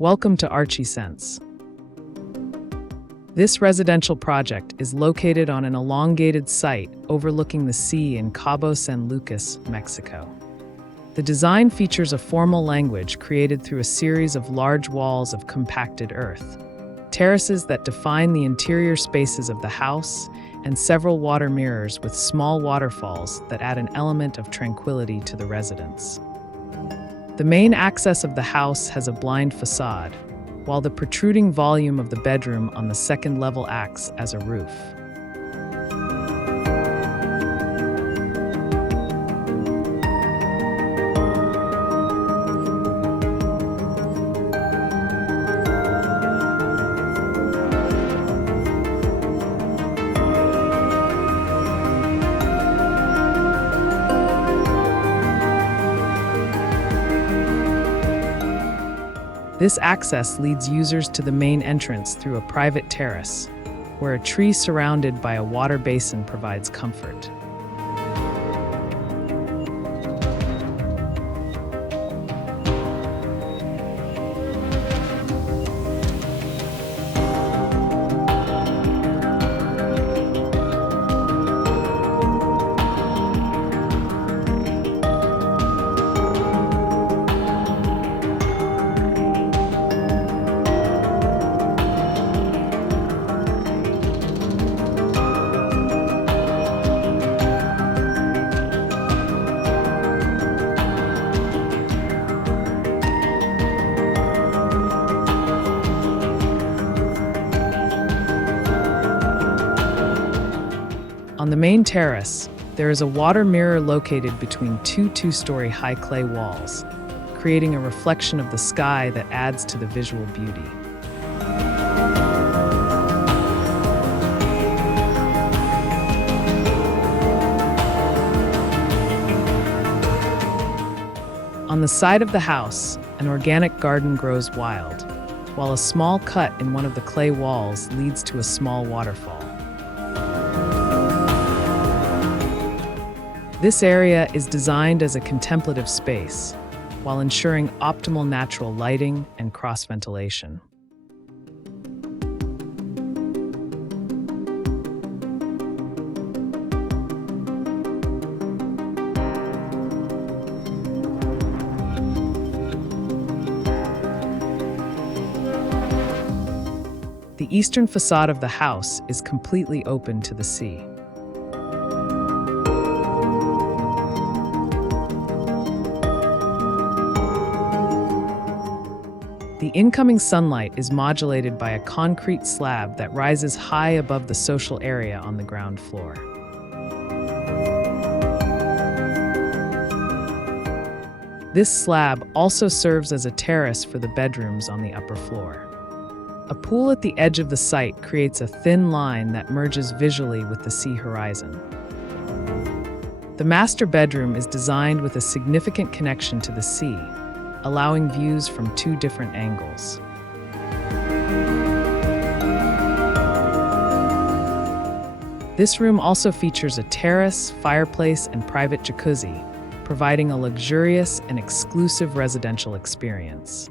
Welcome to Archiesense. This residential project is located on an elongated site overlooking the sea in Cabo San Lucas, Mexico. The design features a formal language created through a series of large walls of compacted earth, terraces that define the interior spaces of the house, and several water mirrors with small waterfalls that add an element of tranquility to the residence. The main access of the house has a blind facade, while the protruding volume of the bedroom on the second level acts as a roof. This access leads users to the main entrance through a private terrace, where a tree surrounded by a water basin provides comfort. On the main terrace, there is a water mirror located between two two-story high clay walls, creating a reflection of the sky that adds to the visual beauty. On the side of the house, an organic garden grows wild, while a small cut in one of the clay walls leads to a small waterfall. This area is designed as a contemplative space, while ensuring optimal natural lighting and cross-ventilation. The eastern facade of the house is completely open to the sea. The incoming sunlight is modulated by a concrete slab that rises high above the social area on the ground floor. This slab also serves as a terrace for the bedrooms on the upper floor. A pool at the edge of the site creates a thin line that merges visually with the sea horizon. The master bedroom is designed with a significant connection to the sea, allowing views from two different angles. This room also features a terrace, fireplace, and private jacuzzi, providing a luxurious and exclusive residential experience.